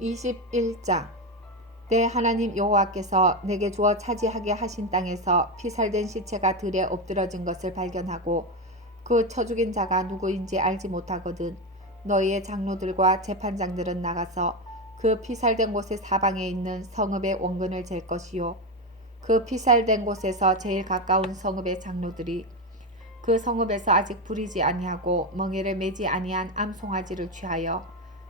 21장 내 하나님 여호와께서 내게 주어 차지하게 하신 땅에서 피살된 시체가 들에 엎드러진 것을 발견하고 그 쳐죽인 자가 누구인지 알지 못하거든 너희의 장로들과 재판장들은 나가서 그 피살된 곳의 사방에 있는 성읍의 원근을 잴 것이요. 그 피살된 곳에서 제일 가까운 성읍의 장로들이 그 성읍에서 아직 부리지 아니하고 멍에를 매지 아니한 암송아지를 취하여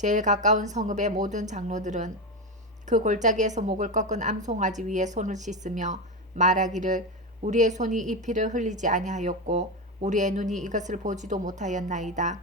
제일 가까운 성읍의 모든 장로들은 그 골짜기에서 목을 꺾은 암송아지 위에 손을 씻으며 말하기를 우리의 손이 이 피를 흘리지 아니하였고 우리의 눈이 이것을 보지도 못하였나이다.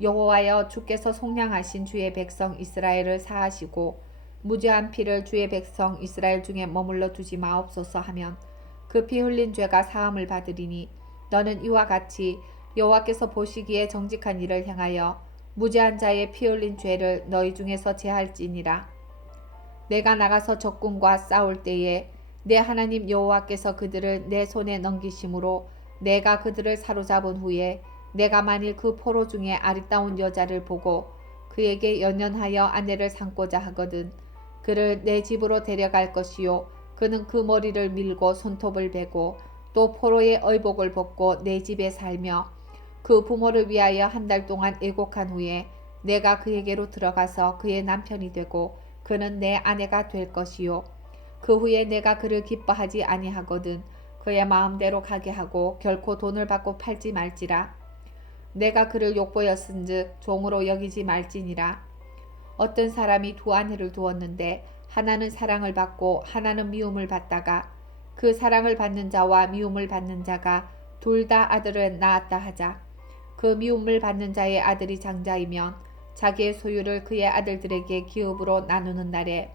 여호와여 주께서 속량하신 주의 백성 이스라엘을 사하시고 무죄한 피를 주의 백성 이스라엘 중에 머물러 두지 마옵소서 하면 그 피 흘린 죄가 사함을 받으리니 너는 이와 같이 여호와께서 보시기에 정직한 일을 행하여 무죄한 자의 피 흘린 죄를 너희 중에서 제할지니라. 내가 나가서 적군과 싸울 때에 내 하나님 여호와께서 그들을 내 손에 넘기심으로 내가 그들을 사로잡은 후에 내가 만일 그 포로 중에 아리따운 여자를 보고 그에게 연연하여 아내를 삼고자 하거든 그를 내 집으로 데려갈 것이요 그는 그 머리를 밀고 손톱을 베고 또 포로의 의복을 벗고 내 집에 살며 그 부모를 위하여 한 달 동안 애곡한 후에 내가 그에게로 들어가서 그의 남편이 되고 그는 내 아내가 될 것이요. 그 후에 내가 그를 기뻐하지 아니하거든 그의 마음대로 가게 하고 결코 돈을 받고 팔지 말지라. 내가 그를 욕보였은즉 종으로 여기지 말지니라. 어떤 사람이 두 아내를 두었는데 하나는 사랑을 받고 하나는 미움을 받다가 그 사랑을 받는 자와 미움을 받는 자가 둘 다 아들을 낳았다 하자 그 미움을 받는 자의 아들이 장자이면 자기의 소유를 그의 아들들에게 기업으로 나누는 날에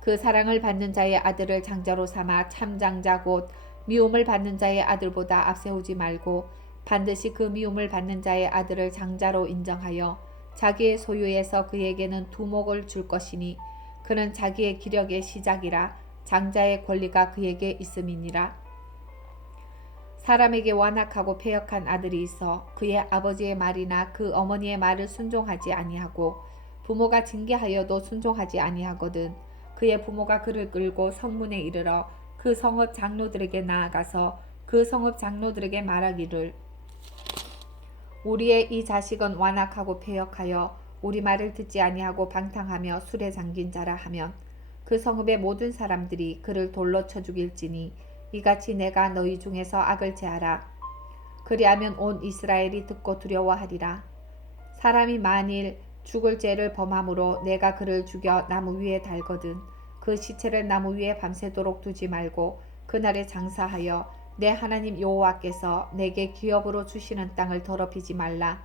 그 사랑을 받는 자의 아들을 장자로 삼아 참장자 곧 미움을 받는 자의 아들보다 앞세우지 말고 반드시 그 미움을 받는 자의 아들을 장자로 인정하여 자기의 소유에서 그에게는 두목을 줄 것이니 그는 자기의 기력의 시작이라 장자의 권리가 그에게 있음이니라. 사람에게 완악하고 패역한 아들이 있어 그의 아버지의 말이나 그 어머니의 말을 순종하지 아니하고 부모가 징계하여도 순종하지 아니하거든 그의 부모가 그를 끌고 성문에 이르러 그 성읍 장로들에게 나아가서 그 성읍 장로들에게 말하기를 우리의 이 자식은 완악하고 패역하여 우리 말을 듣지 아니하고 방탕하며 술에 잠긴 자라 하면 그 성읍의 모든 사람들이 그를 돌로 쳐 죽일지니 이같이 내가 너희 중에서 악을 제하라. 그리하면 온 이스라엘이 듣고 두려워하리라. 사람이 만일 죽을 죄를 범함으로 내가 그를 죽여 나무 위에 달거든 그 시체를 나무 위에 밤새도록 두지 말고 그날에 장사하여 내 하나님 여호와께서 내게 기업으로 주시는 땅을 더럽히지 말라.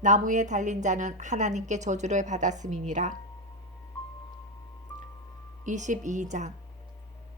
나무에 달린 자는 하나님께 저주를 받았음이니라. 22장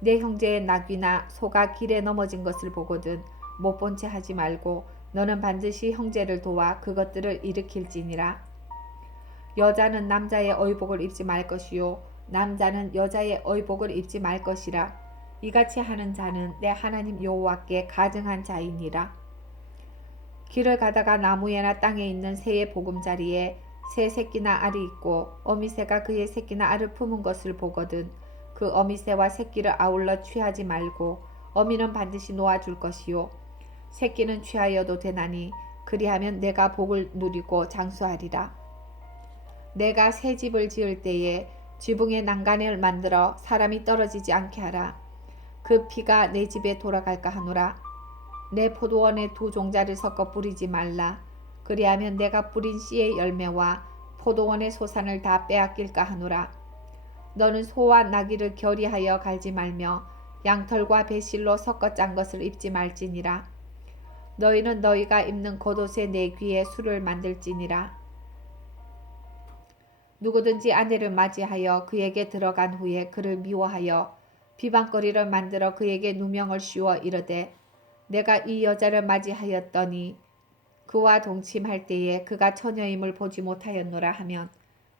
내 형제의 낙이나 소가 길에 넘어진 것을 보거든 못 본 채 하지 말고 너는 반드시 형제를 도와 그것들을 일으킬지니라. 여자는 남자의 의복을 입지 말 것이요 남자는 여자의 의복을 입지 말 것이라. 이같이 하는 자는 내 하나님 여호와께 가증한 자이니라. 길을 가다가 나무에나 땅에 있는 새의 보금자리에 새 새끼나 알이 있고 어미새가 그의 새끼나 알을 품은 것을 보거든 그 어미새와 새끼를 아울러 취하지 말고 어미는 반드시 놓아줄 것이요 새끼는 취하여도 되나니 그리하면 내가 복을 누리고 장수하리라 내가 새 집을 지을 때에 지붕에 난간을 만들어 사람이 떨어지지 않게 하라. 그 피가 내 집에 돌아갈까 하노라. 내 포도원에 두 종자를 섞어 뿌리지 말라. 그리하면 내가 뿌린 씨의 열매와 포도원의 소산을 다 빼앗길까 하노라. 너는 소와 나귀를 결의하여 갈지 말며 양털과 배실로 섞어 짠 것을 입지 말지니라. 너희는 너희가 입는 겉옷의 내 귀에 술을 만들지니라. 누구든지 아내를 맞이하여 그에게 들어간 후에 그를 미워하여 비방거리를 만들어 그에게 누명을 씌워 이르되 내가 이 여자를 맞이하였더니 그와 동침할 때에 그가 처녀임을 보지 못하였노라 하면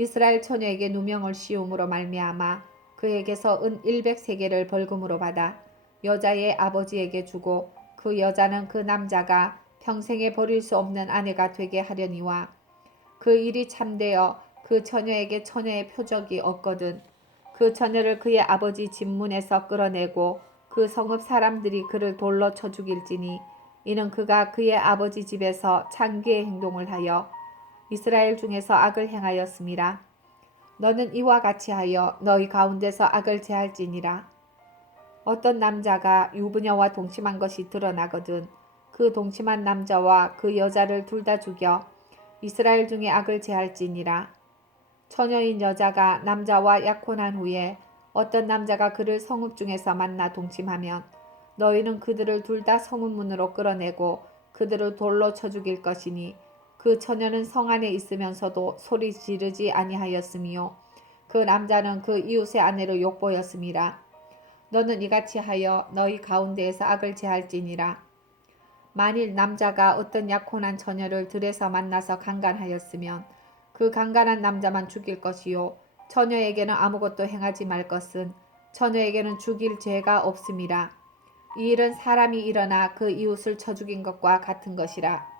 이스라엘 처녀에게 누명을 씌움으로 말미암아 그에게서 은 100세계를 벌금으로 받아 여자의 아버지에게 주고 그 여자는 그 남자가 평생에 버릴 수 없는 아내가 되게 하려니와 그 일이 참되어 그 처녀에게 처녀의 표적이 없거든 그 처녀를 그의 아버지 집문에서 끌어내고 그 성읍 사람들이 그를 돌로 쳐 죽일지니 이는 그가 그의 아버지 집에서 창기의 행동을 하여 이스라엘 중에서 악을 행하였음이라 너는 이와 같이 하여 너희 가운데서 악을 제할지니라. 어떤 남자가 유부녀와 동침한 것이 드러나거든 그 동침한 남자와 그 여자를 둘 다 죽여 이스라엘 중에 악을 제할지니라. 처녀인 여자가 남자와 약혼한 후에 어떤 남자가 그를 성읍 중에서 만나 동침하면 너희는 그들을 둘 다 성읍 문으로 끌어내고 그들을 돌로 쳐 죽일 것이니 그 처녀는 성 안에 있으면서도 소리 지르지 아니하였으며 그 남자는 그 이웃의 아내로 욕보였음이라 너는 이같이 하여 너희 가운데에서 악을 제할지니라. 만일 남자가 어떤 약혼한 처녀를 들에서 만나서 강간하였으면 그 강간한 남자만 죽일 것이요. 처녀에게는 아무것도 행하지 말 것은 처녀에게는 죽일 죄가 없음이라 이 일은 사람이 일어나 그 이웃을 쳐 죽인 것과 같은 것이라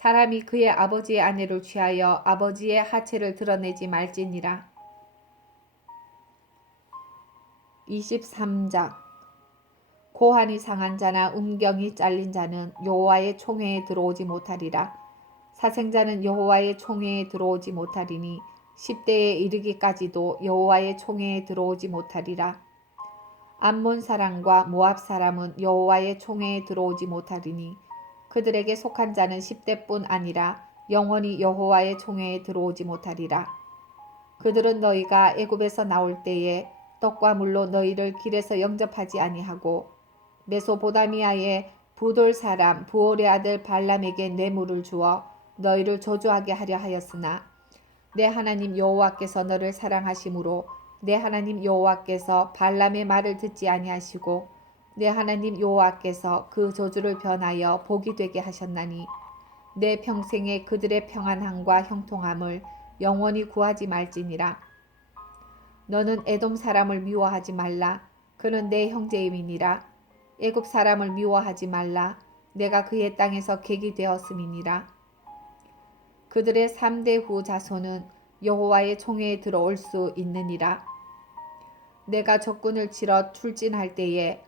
사람이 그의 아버지의 아내를 취하여 아버지의 하체를 드러내지 말지니라. 23장 고환이 상한 자나 음경이 잘린 자는 여호와의 총회에 들어오지 못하리라. 사생자는 여호와의 총회에 들어오지 못하리니 10대에 이르기까지도 여호와의 총회에 들어오지 못하리라. 암몬 사람과 모압 사람은 여호와의 총회에 들어오지 못하리니 그들에게 속한 자는 10대뿐 아니라 영원히 여호와의 총회에 들어오지 못하리라. 그들은 너희가 애굽에서 나올 때에 떡과 물로 너희를 길에서 영접하지 아니하고 메소보다미아의 부돌 사람 부올의 아들 발람에게 뇌물을 주어 너희를 저주하게 하려 하였으나 내 하나님 여호와께서 너를 사랑하심으로 내 하나님 여호와께서 발람의 말을 듣지 아니하시고 내 하나님 여호와께서 그 저주를 변하여 복이 되게 하셨나니 내 평생에 그들의 평안함과 형통함을 영원히 구하지 말지니라. 너는 에돔 사람을 미워하지 말라. 그는 내 형제임이니라. 애굽 사람을 미워하지 말라. 내가 그의 땅에서 객이 되었음이니라. 그들의 3대 후 자손은 여호와의 총회에 들어올 수 있느니라. 내가 적군을 치러 출진할 때에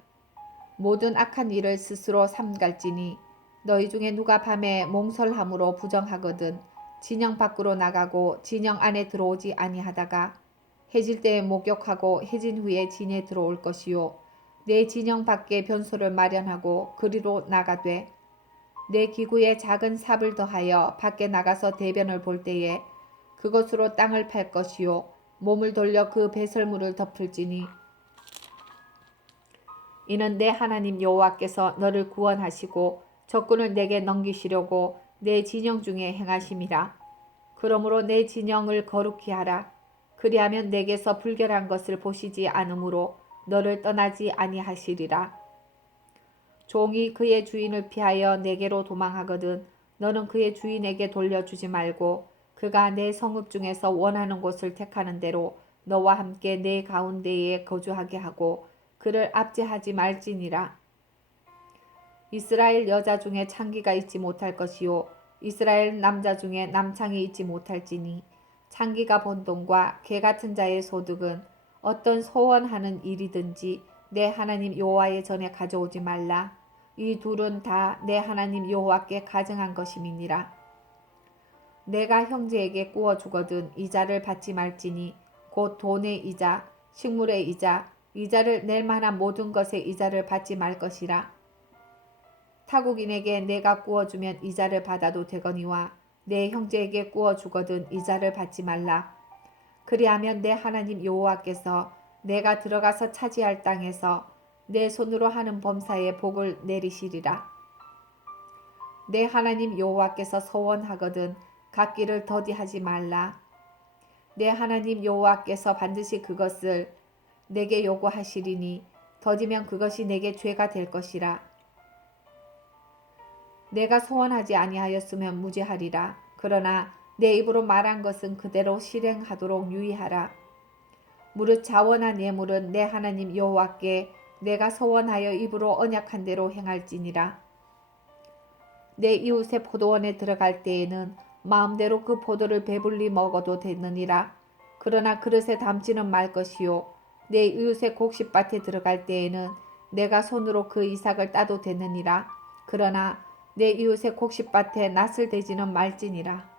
모든 악한 일을 스스로 삼갈지니 너희 중에 누가 밤에 몽설함으로 부정하거든 진영 밖으로 나가고 진영 안에 들어오지 아니하다가 해질 때에 목욕하고 해진 후에 진에 들어올 것이요. 내 진영 밖에 변소를 마련하고 그리로 나가되 내 기구에 작은 삽을 더하여 밖에 나가서 대변을 볼 때에 그것으로 땅을 팔 것이요. 몸을 돌려 그 배설물을 덮을지니 이는 내 하나님 여호와께서 너를 구원하시고 적군을 내게 넘기시려고 내 진영 중에 행하심이라. 그러므로 내 진영을 거룩히 하라. 그리하면 내게서 불결한 것을 보시지 않으므로 너를 떠나지 아니하시리라. 종이 그의 주인을 피하여 내게로 도망하거든 너는 그의 주인에게 돌려주지 말고 그가 내 성읍 중에서 원하는 곳을 택하는 대로 너와 함께 내 가운데에 거주하게 하고 그를 압제하지 말지니라. 이스라엘 여자 중에 창기가 있지 못할 것이요 이스라엘 남자 중에 남창이 있지 못할지니 창기가 번 돈과 개 같은 자의 소득은 어떤 소원하는 일이든지 내 하나님 여호와의 전에 가져오지 말라. 이 둘은 다 내 하나님 여호와께 가증한 것임이니라. 내가 형제에게 구워 주거든 이자를 받지 말지니 곧 돈의 이자, 식물의 이자, 이자를 낼 만한 모든 것의 이자를 받지 말 것이라. 타국인에게 내가 구워주면 이자를 받아도 되거니와 내 형제에게 구워 주거든 이자를 받지 말라. 그리하면 내 하나님 여호와께서 내가 들어가서 차지할 땅에서 내 손으로 하는 범사에 복을 내리시리라. 내 하나님 여호와께서 서원하거든 갓길을 더디하지 말라. 내 하나님 여호와께서 반드시 그것을 내게 요구하시리니 더디면 그것이 내게 죄가 될 것이라. 내가 소원하지 아니하였으면 무죄하리라. 그러나 내 입으로 말한 것은 그대로 실행하도록 유의하라. 무릇 자원한 예물은 내 하나님 여호와께 내가 소원하여 입으로 언약한 대로 행할지니라. 내 이웃의 포도원에 들어갈 때에는 마음대로 그 포도를 배불리 먹어도 되느니라. 그러나 그릇에 담지는 말 것이요. 내 이웃의 곡식밭에 들어갈 때에는 내가 손으로 그 이삭을 따도 되느니라. 그러나 내 이웃의 곡식밭에 낫을 대지는 말지니라.